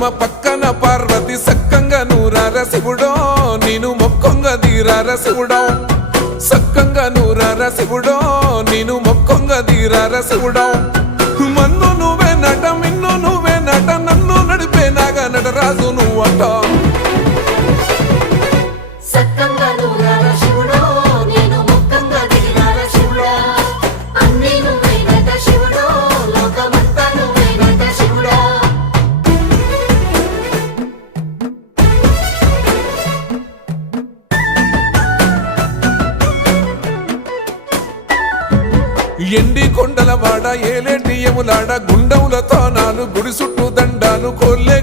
పద్మ పక్కన పార్వతి సక్కంగా నూరార శివుడో నేను మొక్కొంగ దీరార శివుడో సక్కంగా నూరార శివుడో నేను మొక్కొంగ దీరార శివుడో మన్ను నువ్వే నట మిన్ను నువ్వే నట నన్ను నడిపే నాగా నటరాజు నువ్వట ఎండి కొండల వాడ ఏలేటి యములాడ గుండములతో నాలు గుడి చుట్టూ దండాలు కోల్లే